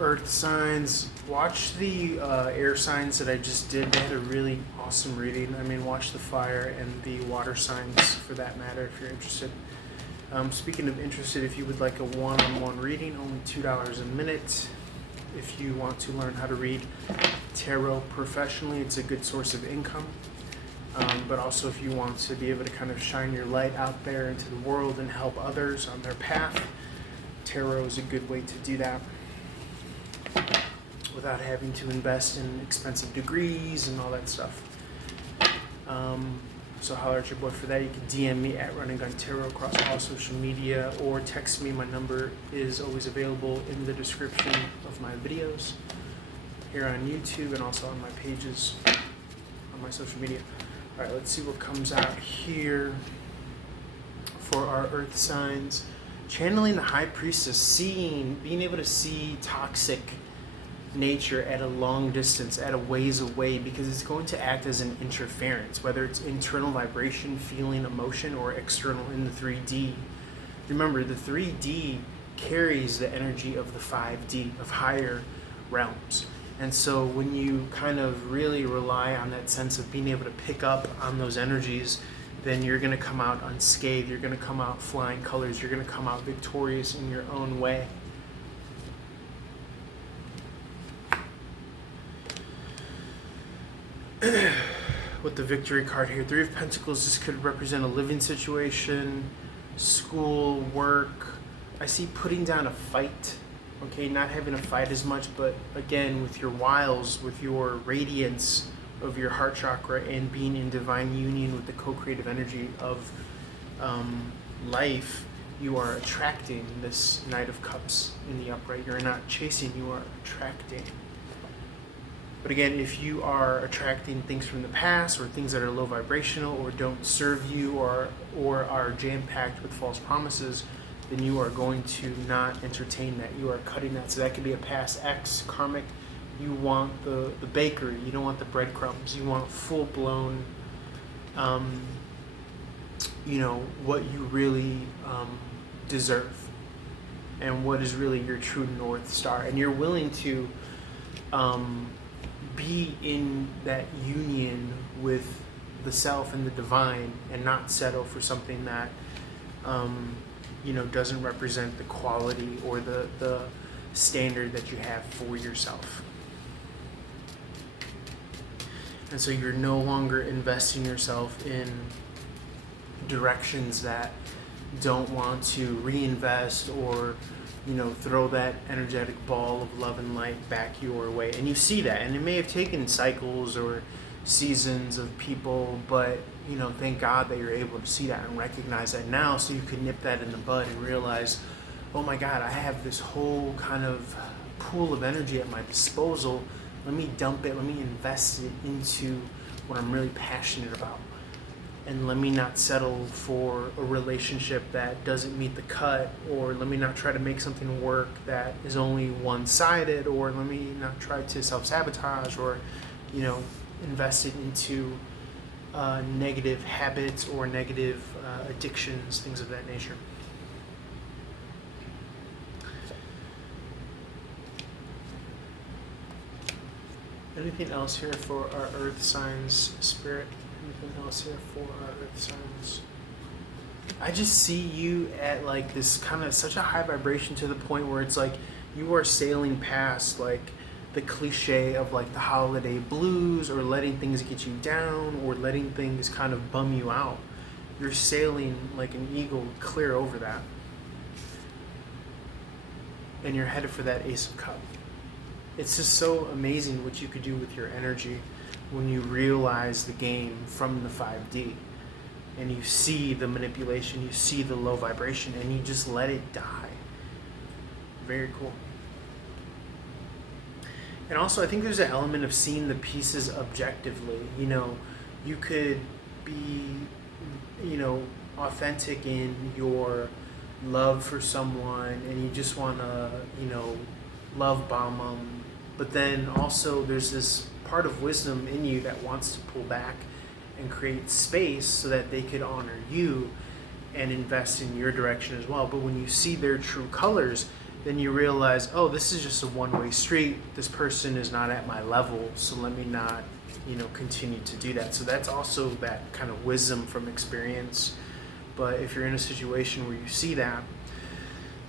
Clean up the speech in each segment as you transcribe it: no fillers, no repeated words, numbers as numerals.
Earth signs. Watch the air signs that I just did. They had a really awesome reading. I mean, watch the fire and the water signs for that matter if you're interested. Speaking of interested, if you would like a one-on-one reading, only $2 a minute. If you want to learn how to read tarot professionally, it's a good source of income. But also if you want to be able to kind of shine your light out there into the world and help others on their path, tarot is a good way to do that without having to invest in expensive degrees and all that stuff. So holler at your boy for that. You can DM me at Run and Gun Tarot across all social media or text me. My number is always available in the description of my videos here on YouTube and also on my pages on my social media. All right, let's see what comes out here for our earth signs. Channeling the High Priestess, being able to see toxic nature at a long distance, at a ways away, because it's going to act as an interference, whether it's internal vibration, feeling, emotion, or external in the 3D. Remember, the 3D carries the energy of the 5D, of higher realms. And so when you kind of really rely on that sense of being able to pick up on those energies, then you're going to come out unscathed, you're going to come out flying colors, you're going to come out victorious in your own way. With the victory card here, Three of Pentacles, this could represent a living situation, school, work. I see putting down a fight, okay, not having to fight as much, but again, with your wiles, with your radiance of your heart chakra and being in divine union with the co-creative energy of life, you are attracting this Knight of Cups in the upright. You're not chasing, you are attracting. But again, if you are attracting things from the past or things that are low vibrational or don't serve you or are jam-packed with false promises, then you are going to not entertain that. You are cutting that. So that could be a past ex, karmic. You want the bakery. You don't want the breadcrumbs. You want full-blown, what you really deserve and what is really your true North Star. And you're willing to be in that union with the self and the divine and not settle for something that doesn't represent the quality or the standard that you have for yourself. And so you're no longer investing yourself in directions that don't want to reinvest or throw that energetic ball of love and light back your way. And you see that, and it may have taken cycles or seasons of people, but thank God that you're able to see that and recognize that now, so you can nip that in the bud and realize, oh my God, I have this whole kind of pool of energy at my disposal. Let me dump it, let me invest it into what I'm really passionate about. And let me not settle for a relationship that doesn't meet the cut, or let me not try to make something work that is only one-sided, or let me not try to self-sabotage or, invest it into negative habits or negative addictions, things of that nature. Anything else here for our earth signs, Spirit? Anything else here for our earth signs? I just see you at like this kind of such a high vibration to the point where it's like you are sailing past like the cliche of like the holiday blues or letting things get you down or letting things kind of bum you out. You're sailing like an eagle clear over that. And you're headed for that Ace of Cups. It's just so amazing what you could do with your energy when you realize the game from the 5D and you see the manipulation, you see the low vibration, and you just let it die. Very cool. And also, I think there's an element of seeing the pieces objectively. You could be, authentic in your love for someone and you just want to, love bomb them. But then also there's this part of wisdom in you that wants to pull back and create space so that they could honor you and invest in your direction as well. But when you see their true colors, then you realize, oh, this is just a one-way street. This person is not at my level, so let me not, continue to do that. So that's also that kind of wisdom from experience. But if you're in a situation where you see that,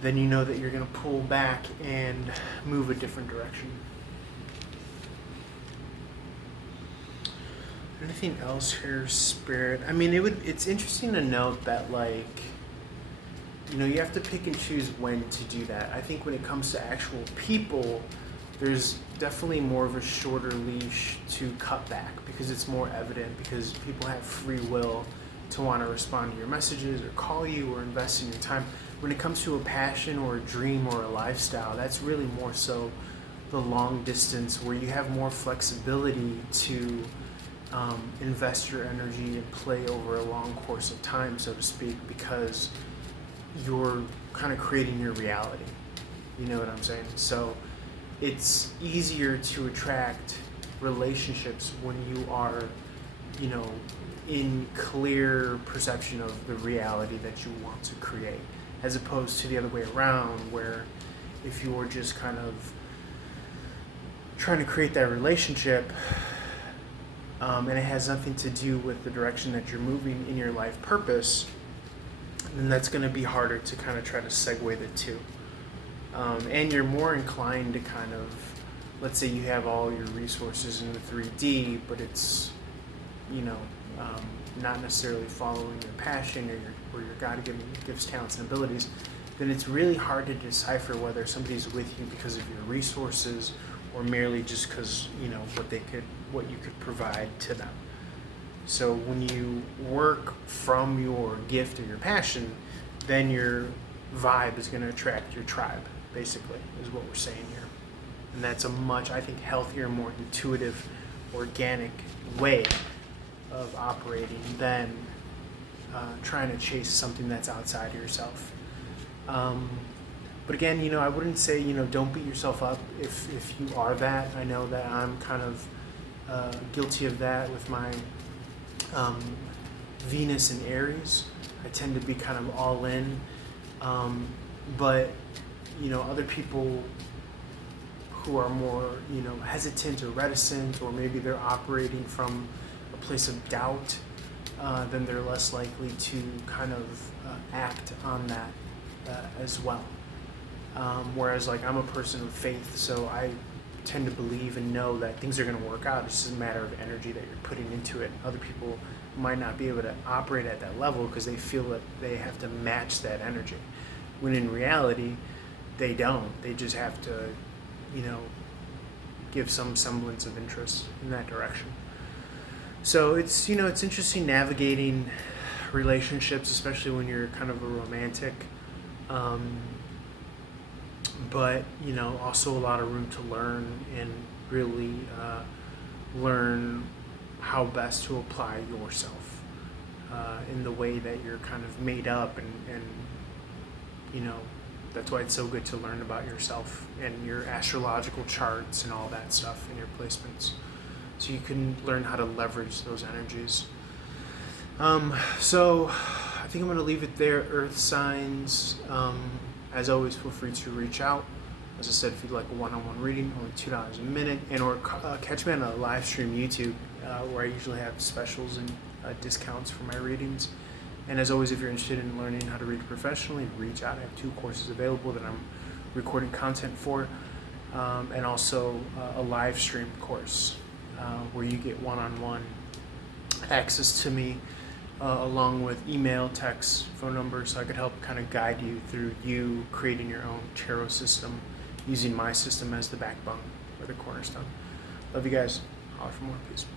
then you know that you're going to pull back and move a different direction. Anything else here, Spirit? I mean, it's interesting to note that, you have to pick and choose when to do that. I think when it comes to actual people, there's definitely more of a shorter leash to cut back because it's more evident, because people have free will to want to respond to your messages or call you or invest in your time. When it comes to a passion or a dream or a lifestyle, that's really more so the long distance, where you have more flexibility to invest your energy and play over a long course of time, so to speak, because you're kind of creating your reality. You know what I'm saying? So it's easier to attract relationships when you are, in clear perception of the reality that you want to create, as opposed to the other way around, where if you're just kind of trying to create that relationship, and it has nothing to do with the direction that you're moving in your life purpose, then that's going to be harder to kind of try to segue the two. And you're more inclined to kind of, let's say you have all your resources in the 3D, but it's, not necessarily following your passion or your God-given gifts, talents, and abilities, then it's really hard to decipher whether somebody's with you because of your resources or merely just because, what you could provide to them. So when you work from your gift or your passion, then your vibe is going to attract your tribe, basically, is what we're saying here. And that's a much, I think, healthier, more intuitive, organic way of operating than trying to chase something that's outside of yourself. But again, I wouldn't say, don't beat yourself up if you are that. I know that I'm kind of guilty of that with my Venus and Aries. I tend to be kind of all in. But, other people who are more, hesitant or reticent, or maybe they're operating from a place of doubt, then they're less likely to kind of act on that as well. Whereas I'm a person of faith, so I tend to believe and know that things are going to work out. It's just a matter of energy that you're putting into it. Other people might not be able to operate at that level because they feel that they have to match that energy, when in reality they don't. They just have to give some semblance of interest in that direction. So it's it's interesting navigating relationships, especially when you're kind of a romantic, but also a lot of room to learn and really learn how best to apply yourself in the way that you're kind of made up, and that's why it's so good to learn about yourself and your astrological charts and all that stuff and your placements, so you can learn how to leverage those energies. So I think I'm going to leave it there, Earth signs. As always, feel free to reach out. As I said, if you'd like a one-on-one reading, only $2 a minute, or catch me on a live stream YouTube where I usually have specials and discounts for my readings. And as always, if you're interested in learning how to read professionally, reach out. I have 2 courses available that I'm recording content for, and also a live stream course where you get one-on-one access to me, along with email, text, phone number, so I could help kind of guide you through you creating your own tarot system, using my system as the backbone or the cornerstone. Love you guys. Holler for more. Peace.